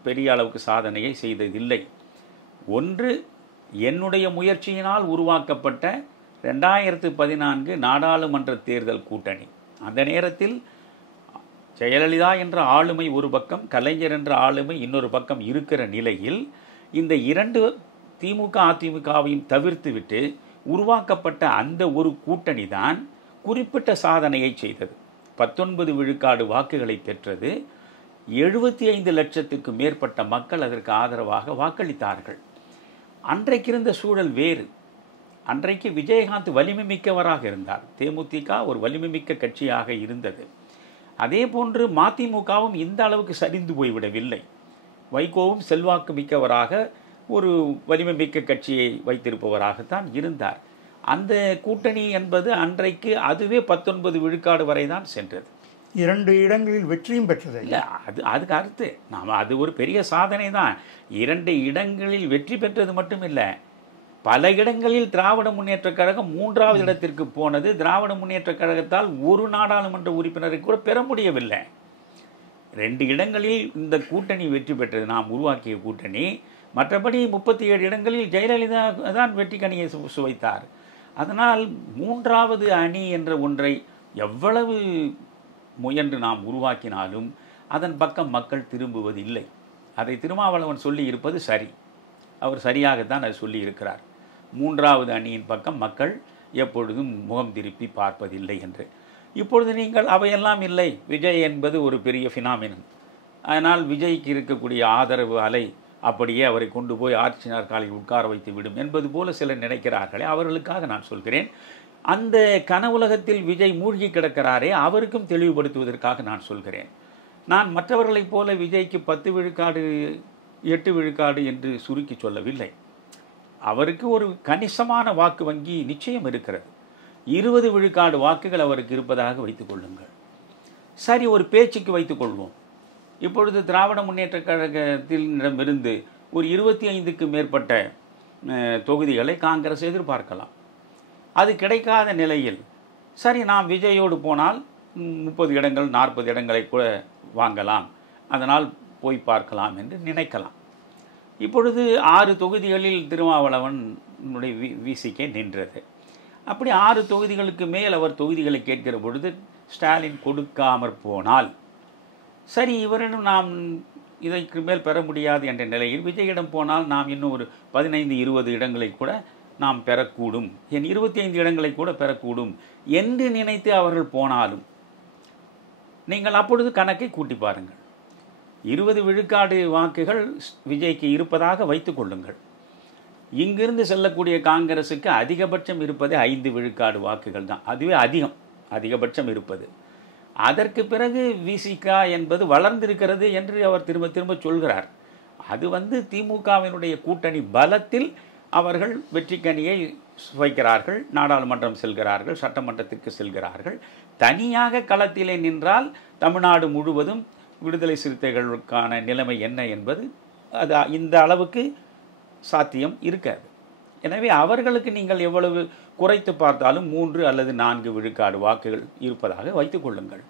பெரிய அளவுக்கு சாதனையை செய்ததில்லை. ஒன்று, என்னுடைய முயற்சியினால் உருவாக்கப்பட்ட 2014 நாடாளுமன்ற தேர்தல் கூட்டணி. அந்த நேரத்தில் ஜெயலலிதா என்ற ஆளுமை ஒரு பக்கம், கலைஞர் என்ற ஆளுமை இன்னொரு பக்கம் இருக்கிற நிலையில் இந்த இரண்டு திமுக அதிமுகவையும் தவிர்த்துவிட்டு உருவாக்கப்பட்ட அந்த ஒரு கூட்டணி தான் குறிப்பிட்ட சாதனையை செய்தது. 19 விழுக்காடு வாக்குகளை பெற்றது. 75 லட்சத்துக்கு மேற்பட்ட மக்கள் அதற்கு ஆதரவாக வாக்களித்தார்கள். அன்றைக்கு இருந்த சூழல் வேறு. அன்றைக்கு விஜயகாந்த் வலிமை மிக்கவராக இருந்தார். தேமுதிக ஒரு வலிமை மிக்க கட்சியாக இருந்தது. அதே போன்று மதிமுகவும் இந்த அளவுக்கு சரிந்து போய்விடவில்லை. வைகோவும் செல்வாக்கு மிக்கவராக ஒரு வலிமை மிக்க கட்சியை வைத்திருப்பவராகத்தான் இருந்தார். அந்த கூட்டணி என்பது அன்றைக்கு அதுவே 19 விழுக்காடு வரை தான் சென்றது. 2 இடங்களில் வெற்றியும் பெற்றது. இல்லை, அதுக்கு அடுத்து அது ஒரு பெரிய சாதனை தான். 2 இடங்களில் வெற்றி பெற்றது மட்டுமில்லை, பல இடங்களில் திராவிட முன்னேற்ற கழகம் 3வது இடத்திற்கு போனது. திராவிட முன்னேற்ற கழகத்தால் ஒரு நாடாளுமன்ற உறுப்பினரை கூட பெற முடியவில்லை. 2 இடங்களில் இந்த கூட்டணி வெற்றி பெற்றது, நாம் உருவாக்கிய கூட்டணி. மற்றபடி 37 இடங்களில் ஜெயலலிதா தான் வெற்றி கனியை சுவைத்தார். அதனால் மூன்றாவது அணி என்ற ஒன்றை எவ்வளவு முயன்று நாம் உருவாக்கினாலும் அதன் பக்கம் மக்கள் திரும்புவதில்லை. அதை திருமாவளவன் சொல்லி இருப்பது சரி, அவர் சரியாகத்தான் அதை சொல்லி இருக்கிறார். மூன்றாவது அணியின் பக்கம் மக்கள் எப்பொழுதும் முகம் திருப்பி பார்ப்பதில்லை என்று. இப்பொழுது நீங்கள் அவையெல்லாம் இல்லை, விஜய் என்பது ஒரு பெரிய ஃபினாமினன், அதனால் விஜய்க்கு இருக்கக்கூடிய ஆதரவு அலை அப்படியே அவரை கொண்டு போய் ஆட்சி நாற்காலில் உட்கார வைத்து விடும் என்பது போல சிலர் நினைக்கிறார்களே, அவர்களுக்காக நான் சொல்கிறேன். அந்த கனவுலகத்தில் விஜய் மூழ்கி கிடக்கிறாரே, அவருக்கும் தெளிவுபடுத்துவதற்காக நான் சொல்கிறேன். நான் மற்றவர்களைப் போல விஜய்க்கு 10 விழுக்காடு 8 விழுக்காடு என்று சுருக்கி சொல்லவில்லை. அவருக்கு ஒரு கணிசமான வாக்கு வங்கி நிச்சயம் இருக்கிறது. 20 விழுக்காடு வாக்குகள் அவருக்கு இருப்பதாக வைத்துக் கொள்ளுங்கள். சரி, ஒரு பேச்சுக்கு வைத்துக் கொள்வோம். இப்பொழுது திராவிட முன்னேற்ற கழகத்திலிருந்து ஒரு 25க்கு மேற்பட்ட தொகுதிகளை காங்கிரஸ் எதிர்பார்க்கலாம். அது கிடைக்காத நிலையில் சரி, நாம் விஜயோடு போனால் 30 இடங்கள் 40 இடங்களை கூட வாங்கலாம், அதனால் போய் பார்க்கலாம் என்று நினைக்கலாம். இப்பொழுது 6 தொகுதிகளில் திருமாவளவனுடைய விசிகே நின்றது. அப்படி 6 தொகுதிகளுக்கு மேல் அவர் தொகுதிகளை கேட்கிற பொழுது ஸ்டாலின் கொடுக்காமற் போனால் சரி, இவரிடம் நாம் இதற்கு மேல் பெற முடியாது என்ற நிலையில் விஜயிடம் போனால் நாம் இன்னும் ஒரு 15-20 இடங்களை கூட நாம் பெறக்கூடும், என் 25 இடங்களை கூட பெறக்கூடும் என்று நினைத்து அவர்கள் போனாலும் நீங்கள் அப்பொழுது கணக்கை கூட்டி பாருங்கள். 20 விழுக்காடு வாக்குகள் விஜய்க்கு இருப்பதாக வைத்துக் கொள்ளுங்கள். இங்கிருந்து செல்லக்கூடிய காங்கிரஸுக்கு அதிகபட்சம் இருப்பதே 5 விழுக்காடு வாக்குகள் தான். அதுவே அதிகபட்சம் இருப்பது. அதற்கு பிறகு விசிக என்பது வளர்ந்திருக்கிறது என்று அவர் திரும்ப திரும்ப சொல்கிறார். அது திமுகவினுடைய கூட்டணி பலத்தில் அவர்கள் வெற்றிக்கனியை வைக்கிறார்கள், நாடாளுமன்றம் செல்கிறார்கள், சட்டமன்றத்திற்கு செல்கிறார்கள். தனியாக களத்திலே நின்றால் தமிழ்நாடு முழுவதும் விடுதலை சிறுத்தைகளுக்கான நிலைமை என்ன என்பது அது இந்த அளவுக்கு சாத்தியம் இருக்காது. எனவே அவர்களுக்கு நீங்கள் எவ்வளவு குறைத்து பார்த்தாலும் 3 அல்லது 4 விழுக்காடு வாக்குகள் இருப்பதாக வைத்துக் கொள்ளுங்கள்.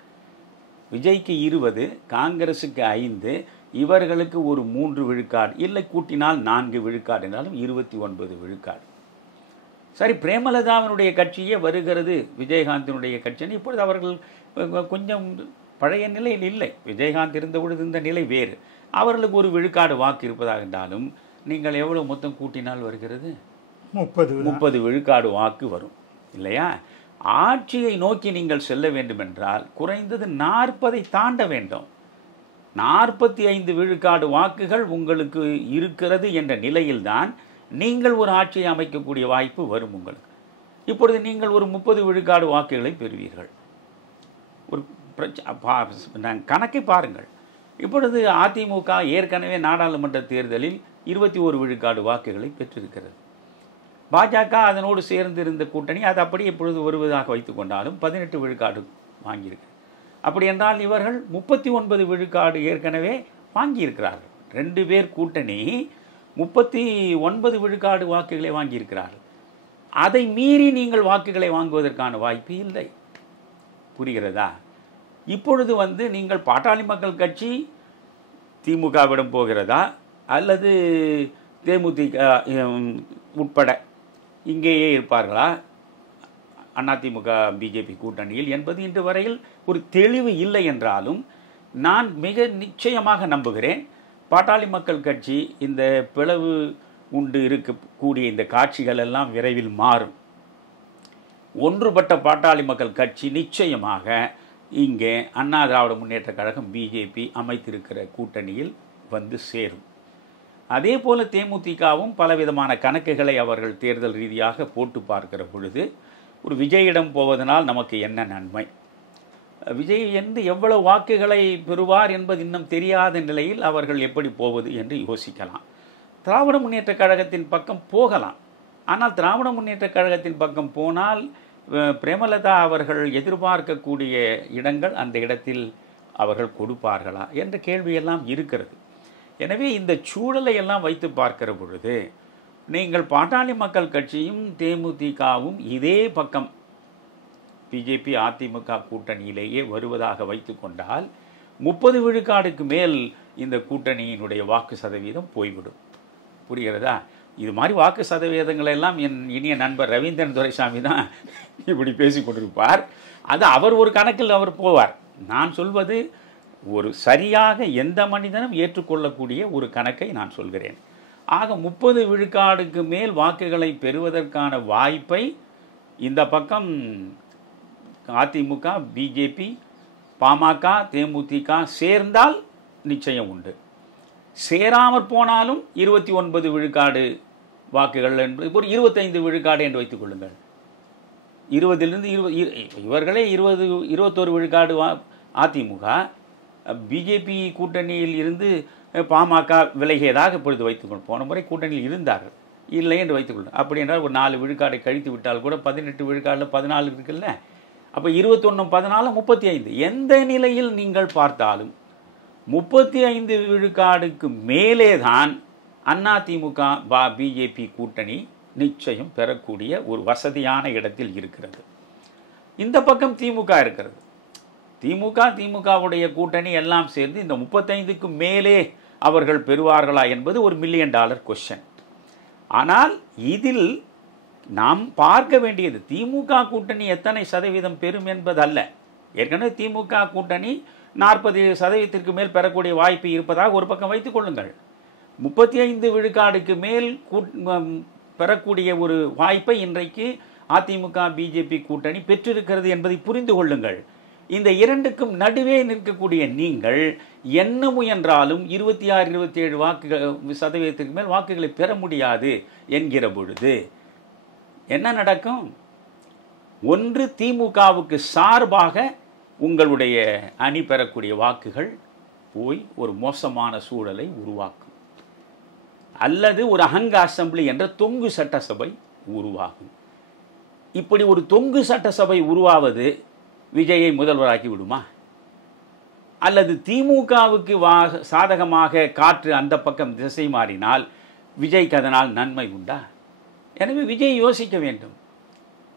விஜய்க்கு 20, காங்கிரஸுக்கு 5, இவர்களுக்கு ஒரு 3 விழுக்காடு, இல்லை கூட்டினால் 4 விழுக்காடு என்றாலும் 29 விழுக்காடு. சரி, பிரேமலதாவினுடைய கட்சியே வருகிறது விஜயகாந்தினுடைய கட்சின்னு. இப்பொழுது அவர்கள் கொஞ்சம் பழைய நிலையில் இல்லை. விஜயகாந்த் இருந்த பொழுது இந்த நிலை வேறு. அவர்களுக்கு ஒரு விழுக்காடு வாக்கு இருப்பதாக இருந்தாலும் நீங்கள் எவ்வளவு மொத்தம் கூட்டினால் வருகிறது? 30 விழுக்காடு வாக்கு வரும் இல்லையா? ஆட்சியை நோக்கி நீங்கள் செல்ல வேண்டும் என்றால் குறைந்தது 40 தாண்ட வேண்டும். 45 விழுக்காடு வாக்குகள் உங்களுக்கு இருக்கிறது என்ற நிலையில்தான் நீங்கள் ஒரு ஆட்சியை அமைக்கக்கூடிய வாய்ப்பு வரும் உங்களுக்கு. இப்பொழுது நீங்கள் ஒரு 30 விழுக்காடு வாக்குகளை பெறுவீர்கள். ஒரு கணக்கை பாருங்கள். இப்பொழுது அதிமுக ஏற்கனவே நாடாளுமன்ற தேர்தலில் 21 விழுக்காடு வாக்குகளை பெற்றிருக்கிறது. பாஜக அதனோடு சேர்ந்திருந்த கூட்டணி அது அப்படி இப்பொழுது வருவதாக வைத்துக் கொண்டாலும் 18 விழுக்காடு வாங்கியிருக்கு. அப்படி என்றால் இவர்கள் 39 விழுக்காடு ஏற்கனவே வாங்கியிருக்கிறார்கள். 2 பேர் கூட்டணி 39 விழுக்காடு வாக்குகளை வாங்கியிருக்கிறார்கள். அதை மீறி நீங்கள் வாக்குகளை வாங்குவதற்கான வாய்ப்பு இல்லை. புரிகிறதா? இப்பொழுது நீங்கள் பாட்டாளி மக்கள் கட்சி திமுகவிடம் போகிறதா அல்லது தேமுதிக உட்பட இங்கேயே இருப்பார்களா அதிமுக பிஜேபி கூட்டணியில் என்பது இன்று வரையில் ஒரு தெளிவு இல்லை என்றாலும் நான் மிக நிச்சயமாக நம்புகிறேன் பாட்டாளி மக்கள் கட்சி இந்த பிளவு உண்டு இருக்கக்கூடிய இந்த காட்சிகள் எல்லாம் விரைவில் மாறும். ஒன்றுபட்ட பாட்டாளி மக்கள் கட்சி நிச்சயமாக இங்கே அண்ணா திராவிட முன்னேற்ற கழகம் பிஜேபி அமைத்திருக்கிற கூட்டணியில் சேரும். அதே போல தேமுதிகவும் பலவிதமான கணக்குகளை அவர்கள் தேர்தல் ரீதியாக போட்டு பார்க்கிற பொழுது ஒரு விஜயிடம் போவதனால் நமக்கு என்ன நன்மை, விஜய் எவ்வளவு வாக்குகளை பெறுவார் என்பது இன்னும் தெரியாத நிலையில் அவர்கள் எப்படி போவது என்று யோசிக்கலாம். திராவிட முன்னேற்ற கழகத்தின் பக்கம் போகலாம். ஆனால் திராவிட முன்னேற்ற கழகத்தின் பக்கம் போனால் பிரேமலதா அவர்கள் எதிர்பார்க்கக்கூடிய இடங்கள் அந்த இடத்தில் அவர்கள் கொடுப்பார்களா என்ற கேள்வியெல்லாம் இருக்கிறது. எனவே இந்த சூழலை எல்லாம் வைத்து பார்க்கிற பொழுது நீங்கள் பாட்டாளி மக்கள் கட்சியும் தேமுதிகவும் இதே பக்கம் பிஜேபி அதிமுக கூட்டணியிலேயே வருவதாக வைத்து கொண்டால் 30 விழுக்காடுக்கு மேல் இந்த கூட்டணியினுடைய வாக்கு சதவீதம் போய்விடும். புரிகிறதா? இது மாதிரி வாக்கு சதவீதங்கள் எல்லாம் என் இனிய நண்பர் ரவீந்திரன் துரைசாமி தான் இப்படி பேசி கொண்டிருப்பார். அது அவர் ஒரு கணக்கில் அவர் போவார். நான் சொல்வது ஒரு சரியாக எந்த மனிதனும் ஏற்றுக்கொள்ளக்கூடிய ஒரு கணக்கை நான் சொல்கிறேன். ஆக 30 விழுக்காடுக்கு மேல் வாக்குகளை பெறுவதற்கான வாய்ப்பை இந்த பக்கம் அதிமுக பிஜேபி பாமக தேமுதிக சேர்ந்தால் நிச்சயம் உண்டு. சேராமற் போனாலும் 29 விழுக்காடு வாக்குகள் என்பது ஒரு 25 விழுக்காடு என்று வைத்துக் கொள்ளுங்கள். 20லிருந்து 20 இவர்களே 21 விழுக்காடு அதிமுக, பிஜேபி கூட்டணியில் இருந்து பாமக விலகியதாக இப்பொழுது வைத்துக்கொள்ளும். போன முறை கூட்டணியில் இருந்தார்கள், இல்லை என்று வைத்துக்கொள்ளும். அப்படி என்றால் ஒரு 4 விழுக்காடை கழித்து விட்டால் கூட 18 விழுக்காடில் 14 இருக்குல்ல. அப்போ 21 14 35. எந்த நிலையில் நீங்கள் பார்த்தாலும் 35 விழுக்காடுக்கு மேலே தான் அதிமுக பிஜேபி கூட்டணி நிச்சயம் பெறக்கூடிய ஒரு வசதியான இடத்தில் இருக்கிறது. இந்த பக்கம் திமுக இருக்கிறது. திமுகவுடைய கூட்டணி எல்லாம் சேர்ந்து இந்த 35க்கு மேலே அவர்கள் பெறுவார்களா என்பது ஒரு $1 மில்லியன் கொஸ்டின். ஆனால் இதில் நாம் பார்க்க வேண்டியது திமுக கூட்டணி எத்தனை சதவீதம் பெறும் என்பதல்ல. ஏற்கனவே திமுக கூட்டணி 40% மேல் பெறக்கூடிய வாய்ப்பு இருப்பதாக ஒரு பக்கம் வைத்துக் கொள்ளுங்கள். 35 விழுக்காடுக்கு மேல் பெறக்கூடிய ஒரு வாய்ப்பை இன்றைக்கு அதிமுக பிஜேபி கூட்டணி பெற்றிருக்கிறது என்பதை புரிந்து கொள்ளுங்கள். இந்த இரண்டுக்கும் நடுவே நிற்கக்கூடிய நீங்கள் என்ன முயன்றாலும் 26-27% மேல் வாக்குகளை பெற முடியாது என்கிற பொழுது என்ன நடக்கும்? ஒன்று திமுகவுக்கு சார்பாக உங்களுடைய அணி பெறக்கூடிய வாக்குகள் போய் ஒரு மோசமான சூழலை உருவாக்கும், அல்லது ஒரு அங்க அசம்பிளி என்ற தொங்கு சட்டசபை உருவாகும். இப்படி ஒரு தொங்கு சட்டசபை உருவாவது விஜயை முதல்வராக்கி விடுமா? அல்லது திமுகவுக்கு சாதகமாக காற்று அந்த பக்கம் திசை மாறினால் விஜய்க்கு அதனால் நன்மை உண்டா? எனவே விஜய் யோசிக்க வேண்டும்.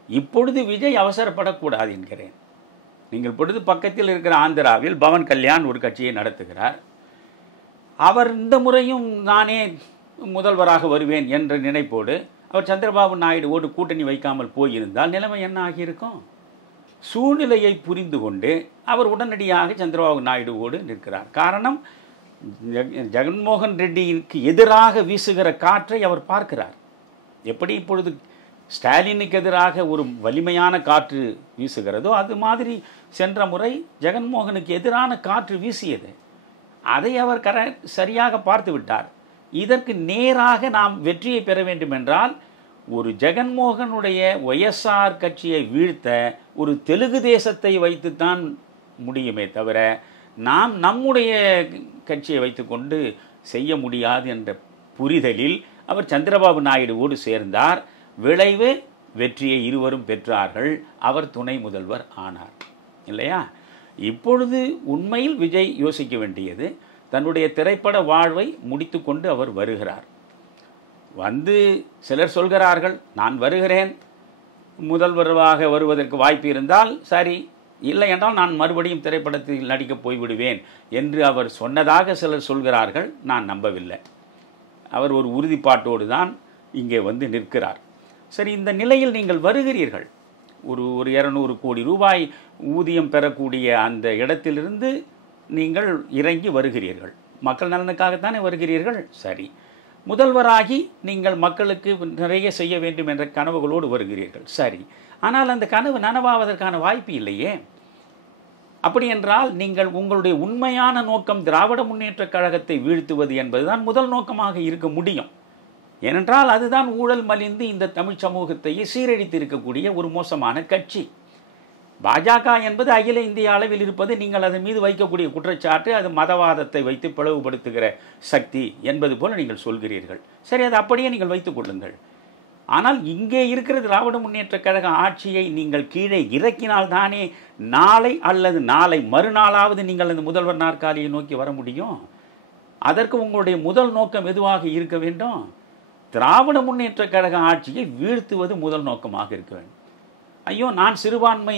இப்பொழுது விஜய் அவசரப்படக்கூடாது என்கிறேன். நீங்கள் பொழுது பக்கத்தில் இருக்கிற ஆந்திராவில் பவன் கல்யாண் ஒரு கட்சியை நடத்துகிறார். அவர் இந்த முறையும் நானே முதல்வராக வருவேன் என்ற நினைப்போடு அவர் சந்திரபாபு நாயுடுவோடு கூட்டணி வைக்காமல் போயிருந்தால் நிலைமை என்ன ஆகியிருக்கும்? சூழ்நிலையை புரிந்து கொண்டு அவர் உடனடியாக சந்திரபாபு நாயுடுவோடு நிற்கிறார். காரணம், ஜெகன்மோகன் ரெட்டிக்கு எதிராக வீசுகிற காற்றை அவர் பார்க்கிறார். எப்படி இப்பொழுது ஸ்டாலினுக்கு எதிராக ஒரு வலிமையான காற்று வீசுகிறதோ அது மாதிரி சென்ற முறை ஜெகன்மோகனுக்கு எதிரான காற்று வீசியது. அதை அவர் சரியாக பார்த்து விட்டார். இதற்கு நேராக நாம் வெற்றியை பெற வேண்டும் என்றால் ஒரு ஜெகன்மோகனுடைய ஒய்எஸ்ஆர் கட்சியை வீழ்த்த ஒரு தெலுங்கு தேசத்தை வைத்துத்தான் முடியுமே தவிர நாம் நம்முடைய கட்சியை வைத்துக்கொண்டு செய்ய முடியாது என்ற புரிதலில் அவர் சந்திரபாபு நாயுடுவோடு சேர்ந்தார். விளைவு வெற்றியை இருவரும் பெற்றார்கள். அவர் துணை முதல்வர் ஆனார் இல்லையா? இப்பொழுது உண்மையில் விஜய் யோசிக்க வேண்டியது தன்னுடைய திரைப்பட வாழ்வை முடித்து கொண்டு அவர் வருகிறார். வந்து சிலர் சொல்கிறார்கள், நான் வருகிறேன், முதல்வராக வருவதற்கு வாய்ப்பு இருந்தால் சரி, இல்லை என்றால் நான் மறுபடியும் திரைப்படத்தில் நடிக்க போய்விடுவேன் என்று அவர் சொன்னதாக சிலர் சொல்கிறார்கள். நான் நம்பவில்லை. அவர் ஒரு உறுதிப்பாட்டோடு தான் இங்கே வந்து நிற்கிறார். சரி, இந்த நிலையில் நீங்கள் வருகிறீர்கள். ஒரு 200 கோடி ரூபாய் ஊதியம் பெறக்கூடிய அந்த இடத்திலிருந்து நீங்கள் இறங்கி வருகிறீர்கள். மக்கள் நலனுக்காகத்தானே வருகிறீர்கள். சரி, முதல்வராகி நீங்கள் மக்களுக்கு நிறைய செய்ய வேண்டும் என்ற கனவுகளோடு வருகிறீர்கள். சரி, ஆனால் அந்த கனவு நனவாவதற்கான வாய்ப்பு இல்லையே. அப்படி என்றால் நீங்கள் உங்களுடைய உண்மையான நோக்கம் திராவிட முன்னேற்றக் கழகத்தை வீழ்த்துவது என்பதுதான் முதல் நோக்கமாக இருக்க முடியும். ஏனென்றால் அதுதான் ஊழல் மலிந்து இந்த தமிழ் சமூகத்தையே சீரழித்து இருக்கக்கூடிய ஒரு மோசமான கட்சி. பாஜக என்பது அகில இந்திய அளவில் இருப்பது நீங்கள் அதன் மீது வைக்கக்கூடிய குற்றச்சாட்டு, அது மதவாதத்தை வைத்து பிளவுபடுத்துகிற சக்தி என்பது போல நீங்கள் சொல்கிறீர்கள். சரி, அது அப்படியே நீங்கள் வைத்துக் கொள்ளுங்கள். ஆனால் இங்கே இருக்கிற திராவிட முன்னேற்றக் கழக ஆட்சியை நீங்கள் கீழே இறக்கினால் தானே நாளை அல்லது நாளை மறுநாளாவது நீங்கள் அந்த முதல்வர் நாற்காலியை நோக்கி வர முடியும். அதற்கு உங்களுடைய முதல் நோக்கம் எதுவாக இருக்க வேண்டும்? திராவிட முன்னேற்றக் கழக ஆட்சியை வீழ்த்துவது முதல் நோக்கமாக இருக்க வேண்டும். ஐயோ, நான் சிறுபான்மை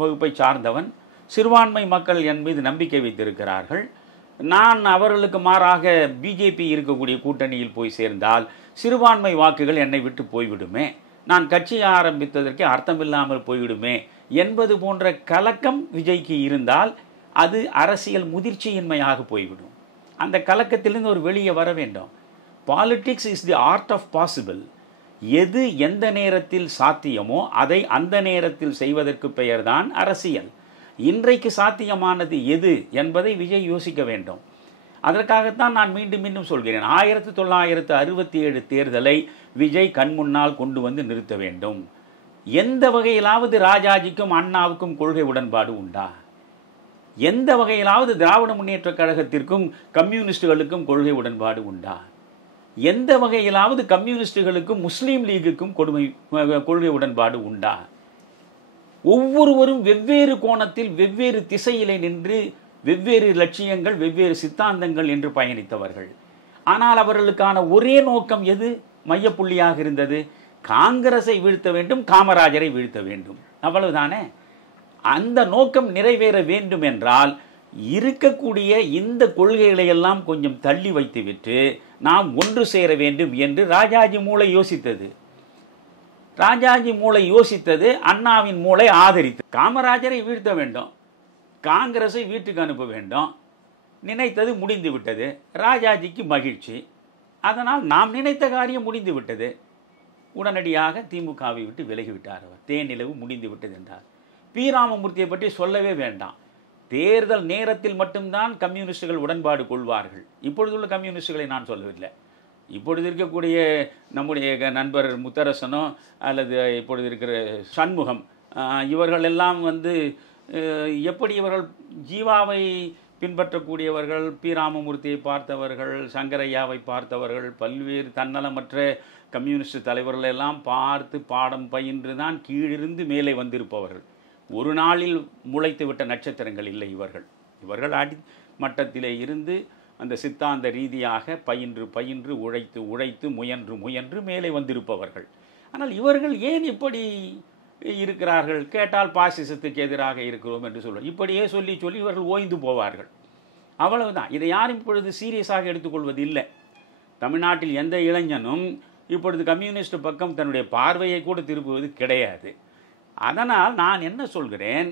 வகுப்பை சார்ந்தவன், சிறுபான்மை மக்கள் என் மீது நம்பிக்கை வைத்திருக்கிறார்கள், நான் அவர்களுக்கு மாறாக பிஜேபி இருக்கக்கூடிய கூட்டணியில் போய் சேர்ந்தால் சிறுபான்மை வாக்குகள் என்னை விட்டு போய்விடுமே, நான் கட்சி ஆரம்பித்ததற்கு அர்த்தமில்லாமல் போய்விடுமே என்பது போன்ற கலக்கம் விஜய்க்கு இருந்தால் அது அரசியல் முதிர்ச்சியின்மையாக போய்விடும். அந்த கலக்கத்திலிருந்து ஒரு வெளியே வர வேண்டும். Politics is the art of possible. எது எந்த நேரத்தில் சாத்தியமோ அதை அந்த நேரத்தில் செய்வதற்கு பெயர்தான் அரசியல். இன்றைக்கு சாத்தியமானது எது என்பதை விஜய் யோசிக்க வேண்டும். அதற்காகத்தான் நான் மீண்டும் மீண்டும் சொல்கிறேன், 1967 தேர்தலை விஜய் கண்முன்னால் கொண்டு வந்து நிறுத்த வேண்டும். எந்த வகையிலாவது ராஜாஜிக்கும் அண்ணாவுக்கும் கொள்கை உடன்பாடு உண்டா? எந்த வகையிலாவது திராவிட முன்னேற்றக் கழகத்திற்கும் கம்யூனிஸ்டுகளுக்கும் கொள்கை உடன்பாடு உண்டா? எந்த வகையிலாவது கம்யூனிஸ்டுகளுக்கும் முஸ்லீம் லீகுக்கும் கொள்கை உடன்பாடு உண்டா? ஒவ்வொருவரும் வெவ்வேறு கோணத்தில் வெவ்வேறு திசையிலே நின்று வெவ்வேறு லட்சியங்கள் வெவ்வேறு சித்தாந்தங்கள் என்று பயணித்தவர்கள். ஆனால் அவர்களுக்கான ஒரே நோக்கம் எது மையப்புள்ளியாக இருந்தது? காங்கிரஸை வீழ்த்த வேண்டும், காமராஜரை வீழ்த்த வேண்டும், அவ்வளவுதானே. அந்த நோக்கம் நிறைவேற வேண்டும் என்றால் இருக்கக்கூடிய இந்த கொள்கைகளை எல்லாம் கொஞ்சம் தள்ளி வைத்துவிட்டு நாம் ஒன்று சேர வேண்டும் என்று ராஜாஜி மூளை யோசித்தது. ராஜாஜி மூளை யோசித்தது, அண்ணாவின் மூளை ஆதரித்தது. காமராஜரை வீழ்த்த வேண்டும், காங்கிரஸை வீட்டுக்கு அனுப்ப வேண்டும், நினைத்தது முடிந்து விட்டது. ராஜாஜிக்கு மகிழ்ச்சி, அதனால் நாம் நினைத்த காரியம் முடிந்து விட்டது. உடனடியாக திமுகவை விட்டு விலகிவிட்டார். அவர் தேனிலவு முடிந்து விட்டது என்றார். பி ராமமூர்த்தியை பற்றி சொல்லவே வேண்டாம். தேர்தல் நேரத்தில் மட்டும்தான் கம்யூனிஸ்டுகள் உடன்பாடு கொள்வார்கள். இப்பொழுதுள்ள கம்யூனிஸ்டுகளை நான் சொல்லவில்லை. இப்பொழுது இருக்கக்கூடிய நம்முடைய நண்பர் முத்தரசனோ அல்லது இப்பொழுது இருக்கிற சண்முகம் இவர்கள் எல்லாம் எப்படி இவர்கள் ஜீவாவை பின்பற்றக்கூடியவர்கள், பி ராமமூர்த்தியை பார்த்தவர்கள், சங்கரையாவை பார்த்தவர்கள், பல்வேறு தன்னலமற்ற கம்யூனிஸ்ட் தலைவர்கள் எல்லாம் பார்த்து பாடம் பயின்று தான் கீழிருந்து மேலே வந்திருப்பவர்கள். ஒரு நாளில் முளைத்து விட்ட நட்சத்திரங்கள் இல்லை இவர்கள். இவர்கள் அடிமட்டத்திலே இருந்து அந்த சித்தாந்த ரீதியாக பயின்று உழைத்து முயன்று மேலே வந்திருப்பவர்கள். ஆனால் இவர்கள் ஏன் இப்படி இருக்கிறார்கள் கேட்டால் பாசிசத்துக்கு எதிராக இருக்கிறோம் என்று சொல்லுவார். இப்படியே சொல்லி இவர்கள் ஓய்ந்து போவார்கள். அவ்வளவுதான். இதை யாரும் இப்பொழுது சீரியஸாக எடுத்துக்கொள்வது இல்லை. தமிழ்நாட்டில் எந்த இளைஞனும் இப்பொழுது கம்யூனிஸ்ட் பக்கம் தன்னுடைய பார்வையை கூட திருப்புவது கிடையாது. அதனால் நான் என்ன சொல்கிறேன்,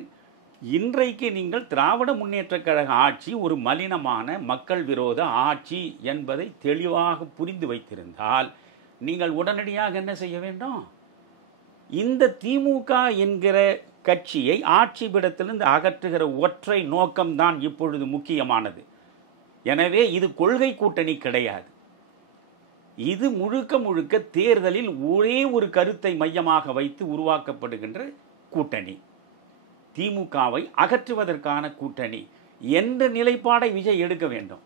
இன்றைக்கு நீங்கள் திராவிட முன்னேற்றக் கழக ஆட்சி ஒரு மலினமான மக்கள் விரோத ஆட்சி என்பதை தெளிவாக புரிந்து வைத்திருந்தால் நீங்கள் உடனடியாக என்ன செய்ய வேண்டும், இந்த திமுக என்கிற கட்சியை ஆட்சி பீடத்திலிருந்து அகற்றுகிற ஒற்றை நோக்கம்தான் இப்பொழுது முக்கியமானது. எனவே இது கொள்கை கூட்டணி கிடையாது. இது முழுக்க தேர்தலில் ஒரே ஒரு கருத்தை மையமாக வைத்து உருவாக்கப்படுகின்ற கூட்டணி, திமுகவை அகற்றுவதற்கான கூட்டணி என்ற நிலைப்பாடை விஜய் எடுக்க வேண்டும்.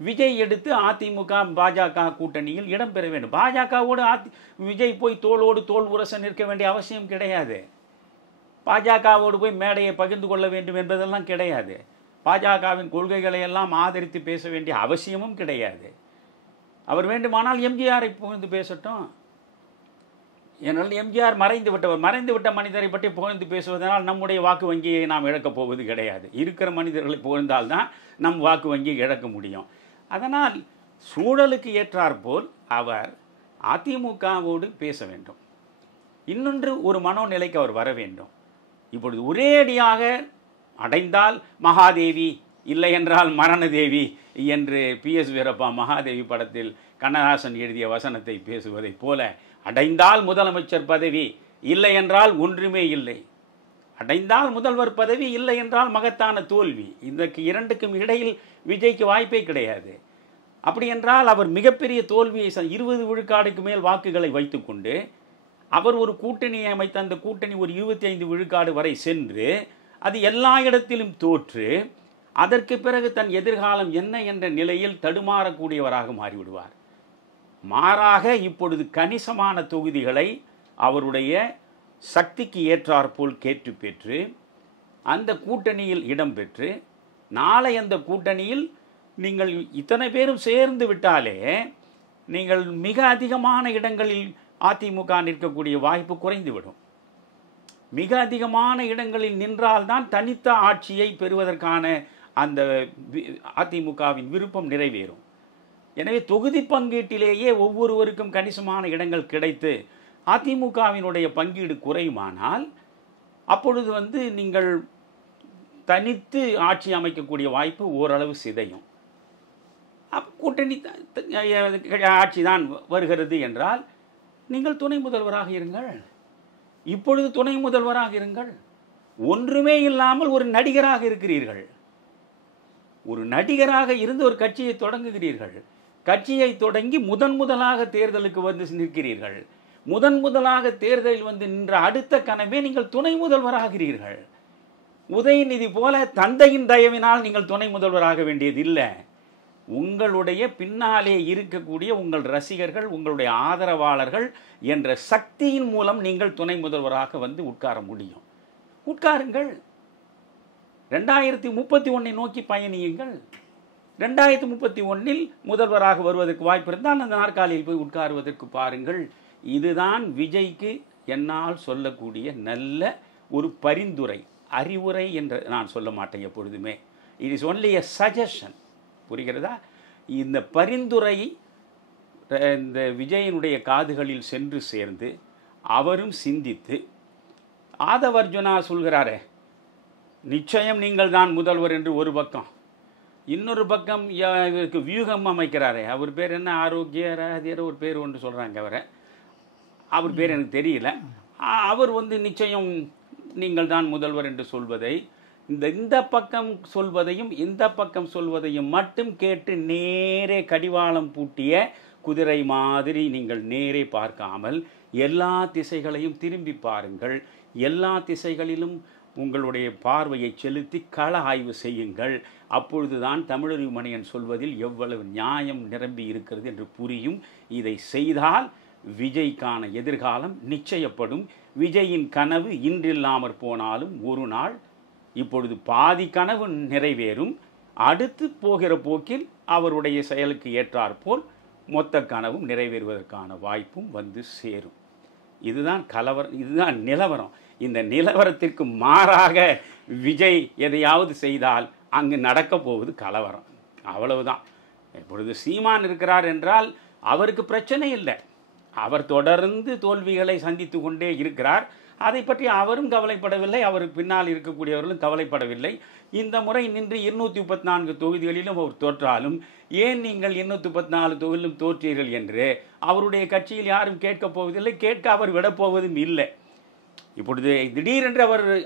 விஜய் எடுத்து அதிமுக பாஜக கூட்டணியில் இடம்பெற வேண்டும். பாஜகவோடு விஜய் போய் தோளோடு தோள் உரச நிற்க வேண்டிய அவசியம் கிடையாது. பாஜகவோடு போய் மேடையை பகிர்ந்து கொள்ள வேண்டும் என்பதெல்லாம் கிடையாது. பாஜகவின் கொள்கைகளை எல்லாம் ஆதரித்து பேச வேண்டிய அவசியமும் கிடையாது. அவர் வேண்டுமானால் எம்ஜிஆரை புகழ்ந்து பேசட்டும். ஏனால் எம்ஜிஆர் மறைந்து விட்ட மனிதரை பற்றி புகழ்ந்து பேசுவதனால் நம்முடைய வாக்கு வங்கியை நாம் இழக்கப் போவது கிடையாது. இருக்கிற மனிதர்களை புகழ்ந்தால்தான் நம் வாக்கு வங்கியை இழக்க முடியும். அதனால் சூழலுக்கு ஏற்றாற்போல் அவர் அதிமுகவோடு பேச வேண்டும். இன்னொன்று, ஒரு மனோநிலைக்கு அவர் வர வேண்டும். இப்பொழுது ஒரேடியாக அடைந்தால் மகாதேவி, இல்லை என்றால் மரணதேவி என்று PS வீரப்பா மகாதேவி படத்தில் கண்ணதாசன் எழுதிய வசனத்தை பேசுவதைப் போல, அடைந்தால் முதலமைச்சர் பதவி, இல்லை என்றால் ஒன்றுமே இல்லை. அடைந்தால் முதல்வர் பதவி, இல்லை என்றால் மகத்தான தோல்வி. இதற்கு இரண்டுக்கும் இடையில் விஜய்க்கு வாய்ப்பே கிடையாது. அப்படி என்றால் அவர் மிகப்பெரிய தோல்வியை 20 விழுக்காடுக்கு மேல் வாக்குகளை வைத்துக்கொண்டு அவர் ஒரு கூட்டணியை அமைத்த அந்த கூட்டணி ஒரு 25 விழுக்காடு வரை சென்று அது எல்லா இடத்திலும் தோற்று அதற்கு பிறகு தன் எதிர்காலம் என்ன என்ற நிலையில் தடுமாறக்கூடியவராக மாறிவிடுவார். மாறாக இப்பொழுது கணிசமான தொகுதிகளை அவருடைய சக்திக்கு ஏற்றாற்போல் கேட்டு பெற்று அந்த கூட்டணியில் இடம்பெற்று, நாளை அந்த கூட்டணியில் நீங்கள் இத்தனை பேரும் சேர்ந்து விட்டாலே நீங்கள் மிக அதிகமான இடங்களில் அதிமுக நிற்கக்கூடிய வாய்ப்பு குறைந்துவிடும். மிக அதிகமான இடங்களில் நின்றால்தான் தனித்த ஆட்சியை பெறுவதற்கான அந்த அதிமுகவின் விருப்பம் நிறைவேறும். எனவே தொகுதி பங்கீட்டிலேயே ஒவ்வொருவருக்கும் கணிசமான இடங்கள் கிடைத்து அதிமுகவினுடைய பங்கீடு குறையுமானால் அப்பொழுது நீங்கள் தனித்து ஆட்சி அமைக்கக்கூடிய வாய்ப்பு ஓரளவு சிதையும். கூட்டணி ஆட்சி தான் வருகிறது என்றால் நீங்கள் துணை முதல்வராக இருங்கள். இப்பொழுது துணை முதல்வராக இருங்கள். ஒன்றுமே இல்லாமல் ஒரு நடிகராக இருக்கிறீர்கள். ஒரு நடிகராக இருந்து ஒரு கட்சியை தொடங்குகிறீர்கள். கட்சியை தொடங்கி முதலாக தேர்தலுக்கு வந்து நிற்கிறீர்கள். முதலாக தேர்தலில் வந்து நின்ற அடுத்த கனவே நீங்கள் துணை முதல்வராகிறீர்கள். உதயநிதி போல தந்தையின் தயவினால் நீங்கள் துணை முதல்வராக வேண்டியதில்லை. உங்களுடைய பின்னாலே இருக்கக்கூடிய உங்கள் ரசிகர்கள், உங்களுடைய ஆதரவாளர்கள் என்ற சக்தியின் மூலம் நீங்கள் துணை முதல்வராக வந்து உட்கார முடியும். உட்காருங்கள். 2031 நோக்கி பயணியுங்கள். 2031 முதல்வராக வருவதற்கு வாய்ப்பு இருந்தால் அந்த நாற்காலியில் போய் உட்காருவதற்கு பாருங்கள். இதுதான் விஜய்க்கு என்னால் சொல்லக்கூடிய நல்ல ஒரு பரிந்துரை, அறிவுரை என்று நான் சொல்ல மாட்டேன் எப்பொழுதுமே. It is only a suggestion. புரிகிறதா? இந்த பரிந்துரை இந்த விஜயனுடைய காதுகளில் சென்று சேர்ந்து அவரும் சிந்தித்து, ஆதவர்ஜுனா சொல்கிறாரே நிச்சயம் நீங்கள் தான் முதல்வர் என்று ஒரு பக்கம், இன்னொரு பக்கம் இவருக்கு வியூகம் அமைக்கிறாரே, அவர் பேர் என்ன, ஆரோக்கிய ராஜர் ஒரு பேர் ஒன்று சொல்கிறாங்க அவரை, அவர் பேர் எனக்கு தெரியல. அவர் நிச்சயம் நீங்கள் தான் முதல்வர் என்று சொல்வதை, இந்த பக்கம் சொல்வதையும் இந்த பக்கம் சொல்வதையும் மட்டும் கேட்டு நேரே கடிவாளம் பூட்டிய குதிரை மாதிரி நீங்கள் நேரே பார்க்காமல் எல்லா திசைகளையும் திரும்பி பாருங்கள். எல்லா திசைகளிலும் உங்களுடைய பார்வையை செலுத்தி கள ஆய்வு செய்யுங்கள். அப்பொழுதுதான் தமிழறிவு மணியன் சொல்வதில் எவ்வளவு நியாயம் நிரம்பி இருக்கிறது என்று புரியும். இதை செய்தால் விஜய்க்கான எதிர்காலம் நிச்சயப்படும். விஜயின் கனவு இன்றில்லாமற் போனாலும் ஒரு நாள் இப்பொழுது பாதி கனவு நிறைவேறும். அடுத்து போகிற போக்கில் அவருடைய செயலுக்கு ஏற்றாற்போல் மொத்த கனவும் நிறைவேறுவதற்கான வாய்ப்பும் சேரும். இதுதான் இதுதான் நிலவரம். இந்த நிலவரத்திற்கு மாறாக விஜய் எதையாவது செய்தால் அங்கு நடக்க போவது கலவரம். அவ்வளவுதான். இப்பொழுது சீமான் இருக்கிறார் என்றால் அவருக்கு பிரச்சனை இல்லை. அவர் தொடர்ந்து தோல்விகளை சந்தித்து கொண்டே இருக்கிறார். அதை பற்றி அவரும் கவலைப்படவில்லை, அவருக்கு பின்னால் இருக்கக்கூடியவர்களும் கவலைப்படவில்லை. இந்த முறை நின்று 234 தொகுதிகளிலும் அவர் தோற்றாலும், ஏன் நீங்கள் 234 தொகுதியிலும் தோற்றீர்கள் என்று அவருடைய கட்சியில் யாரும் கேட்கப் போவதில்லை, கேட்க அவர் விடப்போவதும் இல்லை. இப்பொழுது திடீரென்று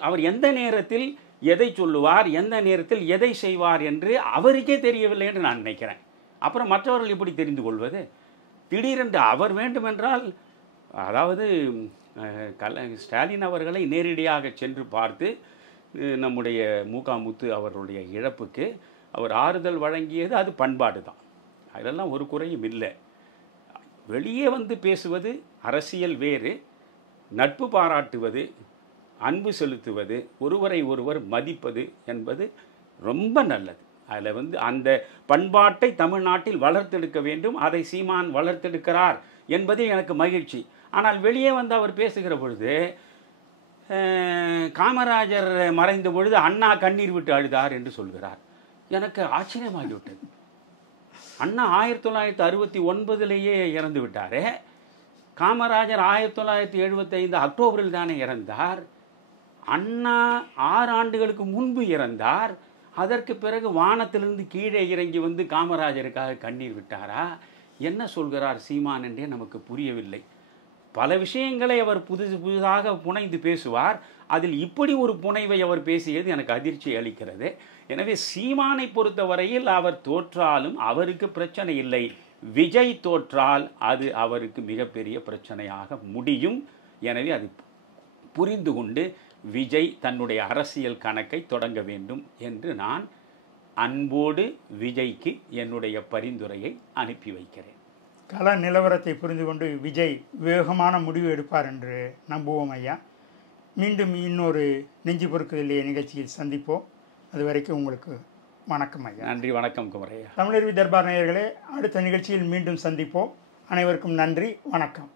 அவர் எந்த நேரத்தில் எதை சொல்லுவார், எந்த நேரத்தில் எதை செய்வார் என்று அவருக்கே தெரியவில்லை என்று நான் நினைக்கிறேன். அப்புறம் மற்றவர்கள் எப்படி தெரிந்து கொள்வது? திடீரென்று அவர் வேண்டுமென்றால், அதாவது ஸ்டாலின் அவர்களை நேரடியாக சென்று பார்த்து நம்முடைய முத்து அவர்களுடைய இழப்புக்கு அவர் ஆறுதல் வழங்கியது அது பண்பாடு தான். அதெல்லாம் ஒரு குறையும் இல்லை. வெளியே பேசுவது அரசியல் வேறு, நட்பு பாராட்டுவது, அன்பு செலுத்துவது, ஒருவரை ஒருவர் மதிப்பது என்பது ரொம்ப நல்லது. அதில் அந்த பண்பாட்டை தமிழ்நாட்டில் வளர்த்தெடுக்க வேண்டும். அதை சீமான் வளர்த்தெடுக்கிறார் என்பதே எனக்கு மகிழ்ச்சி. ஆனால் வெளியே அவர் பேசுகிற பொழுது காமராஜர் மறைந்த பொழுது அண்ணா கண்ணீர் விட்டு அழுதார் என்று சொல்கிறார். எனக்கு ஆச்சரியமாகிவிட்டது. அண்ணா 1969 இறந்து விட்டாரே. காமராஜர் 1975 அக்டோபரில் தானே இறந்தார். அண்ணா 6 ஆண்டுகளுக்கு முன்பு இறந்தார். அதற்கு பிறகு வானத்திலிருந்து கீழே இறங்கி காமராஜருக்காக கண்ணீர் விட்டாரா? என்ன சொல்கிறார் சீமான் என்றே நமக்கு புரியவில்லை. பல விஷயங்களை அவர் புதுசாக புனைந்து பேசுவார். அதில் இப்படி ஒரு புனைவை அவர் பேசியது எனக்கு அதிர்ச்சி அளிக்கிறது. எனவே சீமானை பொறுத்தவரையில் அவர் தோற்றாலும் அவருக்கு பிரச்சனை இல்லை. விஜய் தோற்றால் அது அவருக்கு மிகப்பெரிய பிரச்சனையாக முடியும். எனவே அது புரிந்து கொண்டு விஜய் தன்னுடைய அரசியல் கணக்கை தொடங்க வேண்டும் என்று நான் அன்போடு விஜய்க்கு என்னுடைய பரிந்துரையை அனுப்பி வைக்கிறேன். கள நிலவரத்தை புரிந்து கொண்டு விஜய் வேகமான முடிவு எடுப்பார் என்று நம்புவோம் ஐயா. மீண்டும் இன்னொரு நெஞ்சு பொறுக்குதலைய நிகழ்ச்சியில் சந்திப்போம். அதுவரைக்கும் உங்களுக்கு வணக்கம் ஐயா. நன்றி. வணக்கம் குமரையா. தமிழருவி தர்பார் நேயர்களே, அடுத்த நிகழ்ச்சியில் மீண்டும் சந்திப்போம். அனைவருக்கும் நன்றி, வணக்கம்.